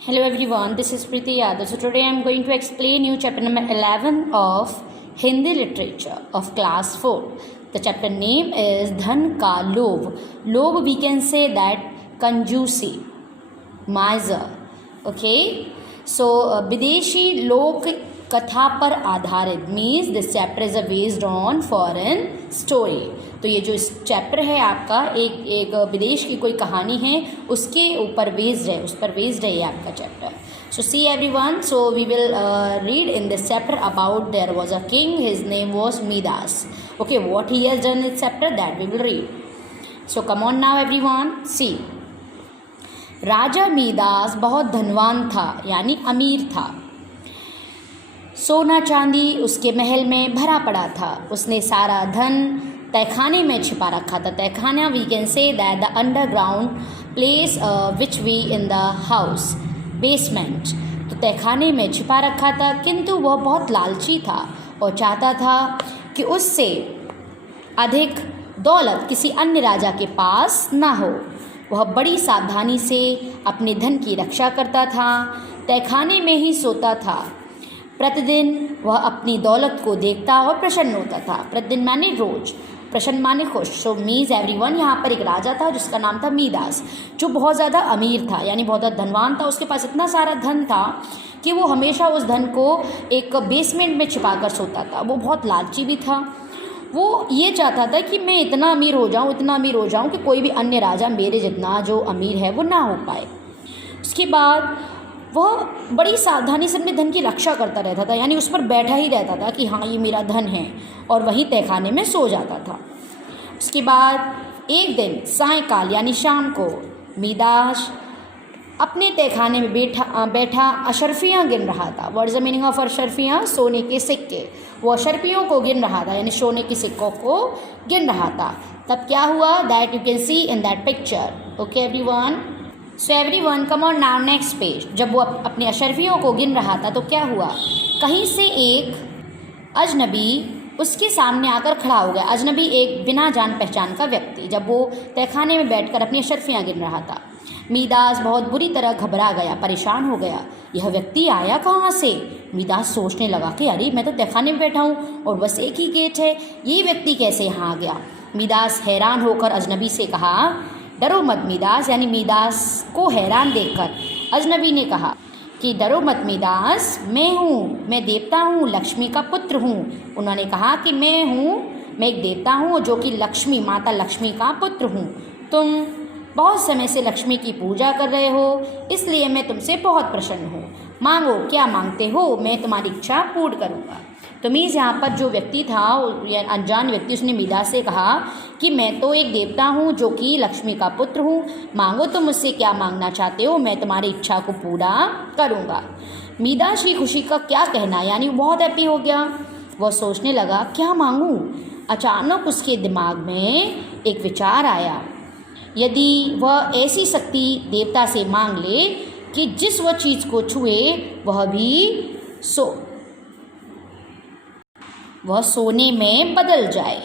Hello everyone, this is Preeti Yadav. So today I am going to explain you chapter number 11 of Hindi literature of class 4. The chapter name is Dhan Ka Lobh. Lobh we can say that कंजूसी, miser. Okay, so विदेशी लोक कथा पर आधारित means this chapter is based on foreign story. तो ये जो इस चैप्टर है आपका एक विदेश की कोई कहानी है उसके ऊपर बेस्ड है, उस पर बेस्ड है ये आपका chapter. So see everyone, so we will read in this chapter about there was a king, his name was Midas. Okay, what he has done in this chapter that we will read. So come on now everyone, see. राजा Midas बहुत धनवान था, यानी अमीर था. सोना चांदी उसके महल में भरा पड़ा था. उसने सारा धन तहखाने में छिपा रखा था. तहखाना we can say that the underground place which we in the house, basement. तो तहखाने में छिपा रखा था, किंतु वह बहुत लालची था और चाहता था कि उससे अधिक दौलत किसी अन्य राजा के पास ना हो. वह बड़ी सावधानी से अपने धन की रक्षा करता था. तहखाने में ही सोता था. प्रतिदिन वह अपनी दौलत को देखता और प्रसन्न होता था. प्रतिदिन माने रोज, प्रसन्न माने खुश. सो मीन्स एवरीवन, यहाँ पर एक राजा था जिसका नाम था मीदास, जो बहुत ज़्यादा अमीर था, यानी बहुत ज़्यादा धनवान था. उसके पास इतना सारा धन था कि वो हमेशा उस धन को एक बेसमेंट में छिपा कर सोता था. वो बहुत लालची भी था. वो ये चाहता था कि मैं इतना अमीर हो जाऊँ, इतना अमीर हो जाऊँ कि कोई भी अन्य राजा मेरे जितना जो अमीर है वो ना हो पाए. उसके बाद वह बड़ी सावधानी से अपने धन की रक्षा करता रहता था, यानी उस पर बैठा ही रहता था कि हाँ ये मेरा धन है, और वहीं तहखाने में सो जाता था. उसके बाद एक दिन सायंकाल यानी शाम को मीदास अपने तहखाने में बैठा अशर्फियाँ गिन रहा था. What is the meaning of अशर्फियाँ? सोने के सिक्के. वो अशर्फियों को गिन रहा था, यानी सोने के सिक्कों को गिन रहा था. तब क्या हुआ that you can see in that picture. Okay everyone, so everyone come on now next page. जब वो अपने अशर्फियों को गिन रहा था तो क्या हुआ, कहीं से एक अजनबी उसके सामने आकर खड़ा हो गया. अजनबी एक बिना जान पहचान का व्यक्ति, जब वो तहखाने में बैठकर अपनी अशर्फियाँ गिन रहा था. मीदास बहुत बुरी तरह घबरा गया, परेशान हो गया. यह व्यक्ति आया कहाँ से? मीदास सोचने लगा कि अरे मैं तो तहखाने में बैठा हूँ और बस एक ही गेट है, ये व्यक्ति कैसे यहाँ आ गया. मीदास हैरान होकर अजनबी से कहा, डरो मत मीदास. यानी मीदास को हैरान देखकर अजनबी ने कहा कि डरो मत मीदास, मैं हूँ, मैं देवता हूँ, लक्ष्मी का पुत्र हूँ. उन्होंने कहा कि मैं एक देवता हूँ जो कि लक्ष्मी, माता लक्ष्मी का पुत्र हूँ. तुम बहुत समय से लक्ष्मी की पूजा कर रहे हो, इसलिए मैं तुमसे बहुत प्रसन्न हूँ. मांगो, क्या मांगते हो, मैं तुम्हारी इच्छा पूर्ण करूँगा. तो मीन्स यहाँ पर जो व्यक्ति था, या अनजान व्यक्ति, उसने मीदास से कहा कि मैं तो एक देवता हूँ जो कि लक्ष्मी का पुत्र हूँ. मांगो तुम मुझसे क्या मांगना चाहते हो, मैं तुम्हारी इच्छा को पूरा करूँगा. मीदास की खुशी का क्या कहना, यानी बहुत हैप्पी हो गया. वह सोचने लगा क्या मांगूँ. अचानक उसके दिमाग में एक विचार आया. यदि वह ऐसी शक्ति देवता से मांग ले कि जिस वह चीज़ को छुए वह सोने में बदल जाए,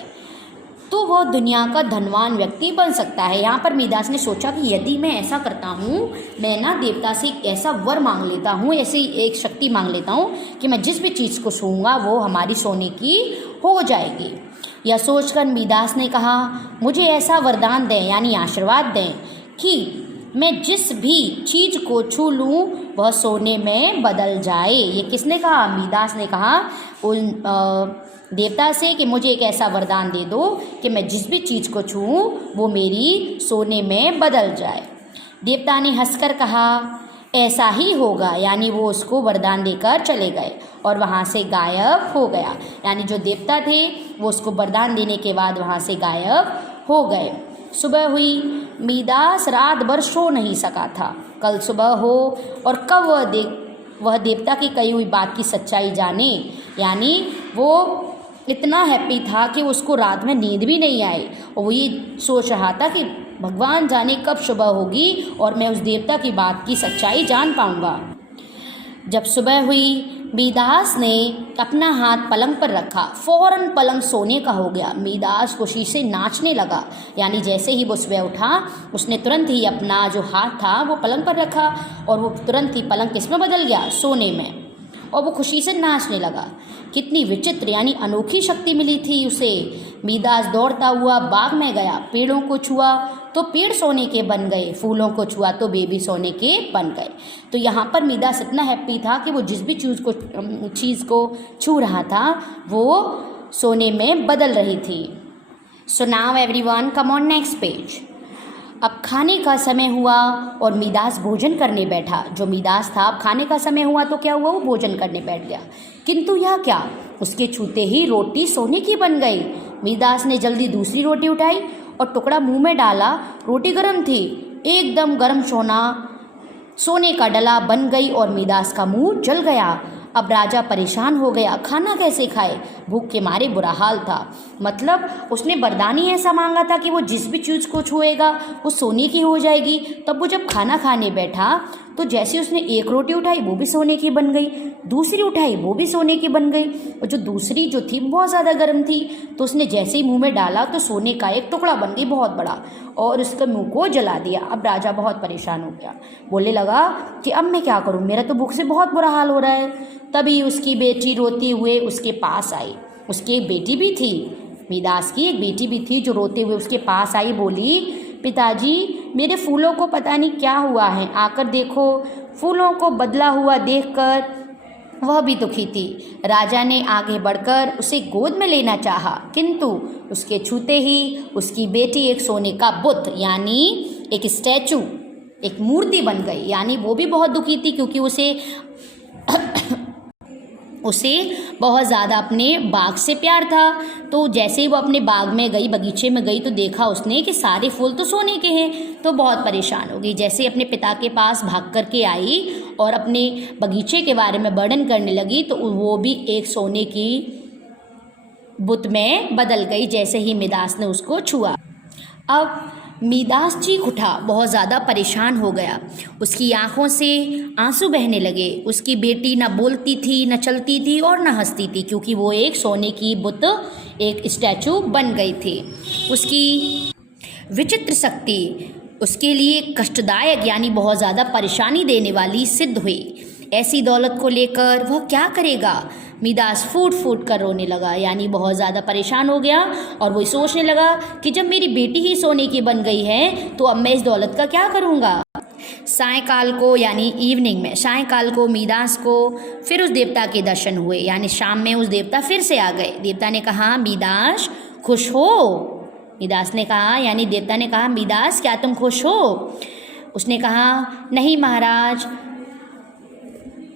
तो वह दुनिया का धनवान व्यक्ति बन सकता है. यहाँ पर मीदास ने सोचा कि यदि मैं ऐसा करता हूँ, मैं ना देवता से एक ऐसा वर मांग लेता हूँ, ऐसी एक शक्ति मांग लेता हूँ कि मैं जिस भी चीज़ को छूँगा वो हमारी सोने की हो जाएगी. यह सोचकर मीदास ने कहा, मुझे ऐसा वरदान दें, यानी आशीर्वाद दें कि मैं जिस भी चीज़ को छू लूँ वह सोने में बदल जाए. ये किसने कहा? मीदास ने कहा उन देवता से कि मुझे एक ऐसा वरदान दे दो कि मैं जिस भी चीज़ को छूँ वो मेरी सोने में बदल जाए. देवता ने हंसकर कहा, ऐसा ही होगा. यानी वो उसको वरदान देकर चले गए और वहाँ से गायब हो गया. यानी जो देवता थे वो उसको वरदान देने के बाद वहाँ से गायब हो गए. सुबह हुई. मीदास रात भर सो नहीं सका था. कल सुबह हो और कब वह देवता की कही हुई बात की सच्चाई जाने. यानी वो इतना हैप्पी था कि उसको रात में नींद भी नहीं आई, और वो ये सोच रहा था कि भगवान जाने कब सुबह होगी और मैं उस देवता की बात की सच्चाई जान पाऊंगा. जब सुबह हुई, मीदास ने अपना हाथ पलंग पर रखा, फौरन पलंग सोने का हो गया। मीदास खुशी से नाचने लगा। यानी जैसे ही वो सुबह उठा, उसने तुरंत ही अपना जो हाथ था वो पलंग पर रखा और वो तुरंत ही पलंग किस में बदल गया? सोने में। और वो खुशी से नाचने लगा। कितनी विचित्र यानी अनोखी शक्ति मिली थी उसे। मीदास दौड़ता हुआ बाग में गया, पेड़ों को छुआ तो पेड़ सोने के बन गए, फूलों को छुआ तो बेबी सोने के बन गए। तो यहाँ पर मीदास इतना हैप्पी था कि वो जिस भी चीज़ को छू रहा था वो सोने में बदल रही थी। So now everyone come on next page. अब खाने का समय हुआ और मीदास भोजन करने बैठा। जो मीदास था, अब खाने का समय हुआ तो क्या हुआ? वो भोजन करने बैठ गया। किंतु यह क्या, उसके छूते ही रोटी सोने की बन गई। मीदास ने जल्दी दूसरी रोटी उठाई और टुकड़ा मुंह में डाला। रोटी गर्म थी, एकदम गर्म सोने का डला बन गई और मीदास का मुंह जल गया। अब राजा परेशान हो गया, खाना कैसे खाए? भूख के मारे बुरा हाल था। मतलब उसने वरदान ही ऐसा मांगा था कि वो जिस भी चीज़ को छुएगा वो सोने की हो जाएगी। तब वो जब खाना खाने बैठा तो जैसे उसने एक रोटी उठाई वो भी सोने की बन गई, दूसरी उठाई वो भी सोने की बन गई, और जो दूसरी जो थी बहुत ज़्यादा गर्म थी। तो उसने जैसे ही मुंह में डाला तो सोने का एक टुकड़ा बन गई बहुत बड़ा और उसके मुंह को जला दिया। अब राजा बहुत परेशान हो गया, बोलने लगा कि अब मैं क्या करूं, मेरा तो भूख से बहुत बुरा हाल हो रहा है। तभी उसकी बेटी रोते हुए उसके पास आई। उसकी एक बेटी भी थी, मीदास की एक बेटी भी थी जो रोते हुए उसके पास आई। बोली, पिताजी मेरे फूलों को पता नहीं क्या हुआ है, आकर देखो। फूलों को बदला हुआ देखकर वह भी दुखी थी। राजा ने आगे बढ़कर उसे गोद में लेना चाहा, किंतु उसके छूते ही उसकी बेटी एक सोने का बुत यानी एक स्टैचू, एक मूर्ति बन गई। यानी वो भी बहुत दुखी थी क्योंकि उसे बहुत ज़्यादा अपने बाग से प्यार था। तो जैसे ही वो अपने बाग में गई, बगीचे में गई, तो देखा उसने कि सारे फूल तो सोने के हैं। तो बहुत परेशान हो गई। जैसे ही अपने पिता के पास भाग कर के आई और अपने बगीचे के बारे में वर्णन करने लगी तो वो भी एक सोने की बुत में बदल गई जैसे ही मीदास ने उसको छुआ। अब मीदास चीख उठा, बहुत ज़्यादा परेशान हो गया। उसकी आंखों से आंसू बहने लगे। उसकी बेटी न बोलती थी, न चलती थी और न हंसती थी क्योंकि वो एक सोने की बुत, एक स्टैचू बन गई थी। उसकी विचित्र शक्ति उसके लिए कष्टदायक यानी बहुत ज़्यादा परेशानी देने वाली सिद्ध हुई। ऐसी दौलत को लेकर वह क्या करेगा? मीदास फूट फूट कर रोने लगा, यानी बहुत ज़्यादा परेशान हो गया और वो सोचने लगा कि जब मेरी बेटी ही सोने की बन गई है तो अब मैं इस दौलत का क्या करूँगा। सायंकाल को यानी इवनिंग में, सायंकाल को मीदास को फिर उस देवता के दर्शन हुए। यानी शाम में उस देवता फिर से आ गए। देवता ने कहा, मीदास खुश हो? मीदास ने कहा, यानी देवता ने कहा, मीदास क्या तुम खुश हो? उसने कहा, नहीं महाराज।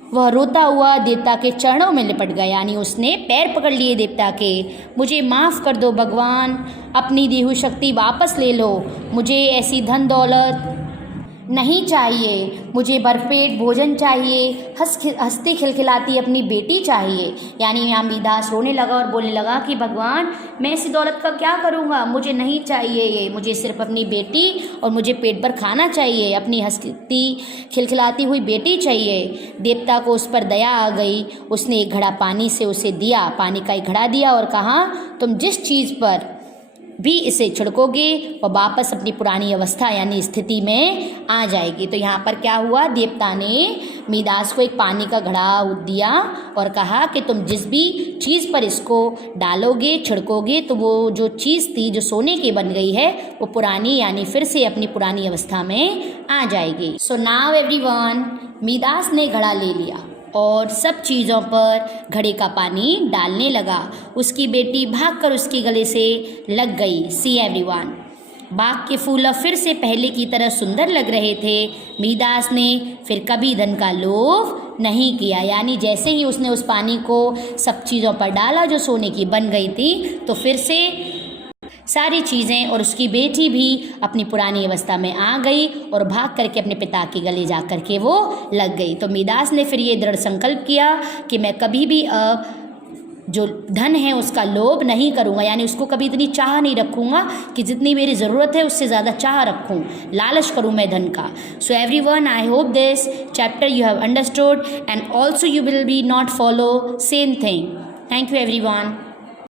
वह रोता हुआ देवता के चरणों में लिपट गया, यानी उसने पैर पकड़ लिए देवता के। मुझे माफ़ कर दो भगवान, अपनी दी हुई शक्ति वापस ले लो। मुझे ऐसी धन दौलत नहीं चाहिए, मुझे भरपेट भोजन चाहिए, हंसती खिलखिलाती अपनी बेटी चाहिए। यानी यहाँ मीदास रोने लगा और बोलने लगा कि भगवान मैं इसी दौलत का क्या करूँगा, मुझे नहीं चाहिए ये, मुझे सिर्फ अपनी बेटी और मुझे पेट भर खाना चाहिए, अपनी हंसती खिलखिलाती हुई बेटी चाहिए। देवता को उस पर दया आ गई। उसने एक घड़ा पानी से उसे दिया, पानी का एक घड़ा दिया और कहा, तुम जिस चीज़ पर भी इसे छिड़कोगे वह वापस अपनी पुरानी अवस्था यानी स्थिति में आ जाएगी। तो यहाँ पर क्या हुआ, देवता ने मीदास को एक पानी का घड़ा दिया और कहा कि तुम जिस भी चीज़ पर इसको डालोगे, छिड़कोगे, तो वो जो चीज़ थी जो सोने की बन गई है वो पुरानी यानी फिर से अपनी पुरानी अवस्था में आ जाएगी। सो नाउ एवरीवन, मीदास ने घड़ा ले लिया और सब चीज़ों पर घड़े का पानी डालने लगा। उसकी बेटी भागकर उसके गले से लग गई। सी एवरीवन, बाग के फूल अब फिर से पहले की तरह सुंदर लग रहे थे। मीदास ने फिर कभी धन का लोभ नहीं किया, यानी जैसे ही उसने उस पानी को सब चीज़ों पर डाला जो सोने की बन गई थी, तो फिर से सारी चीज़ें और उसकी बेटी भी अपनी पुरानी अवस्था में आ गई और भाग करके अपने पिता के गले जा करके वो लग गई। तो मीदास ने फिर ये दृढ़ संकल्प किया कि मैं कभी भी जो धन है उसका लोभ नहीं करूँगा, यानी उसको कभी इतनी चाह नहीं रखूँगा कि जितनी मेरी ज़रूरत है उससे ज़्यादा चाह रखूँ, लालच करूँ मैं धन का. So everyone, I hope this chapter you have understood and also you will be not follow same thing. Thank you everyone.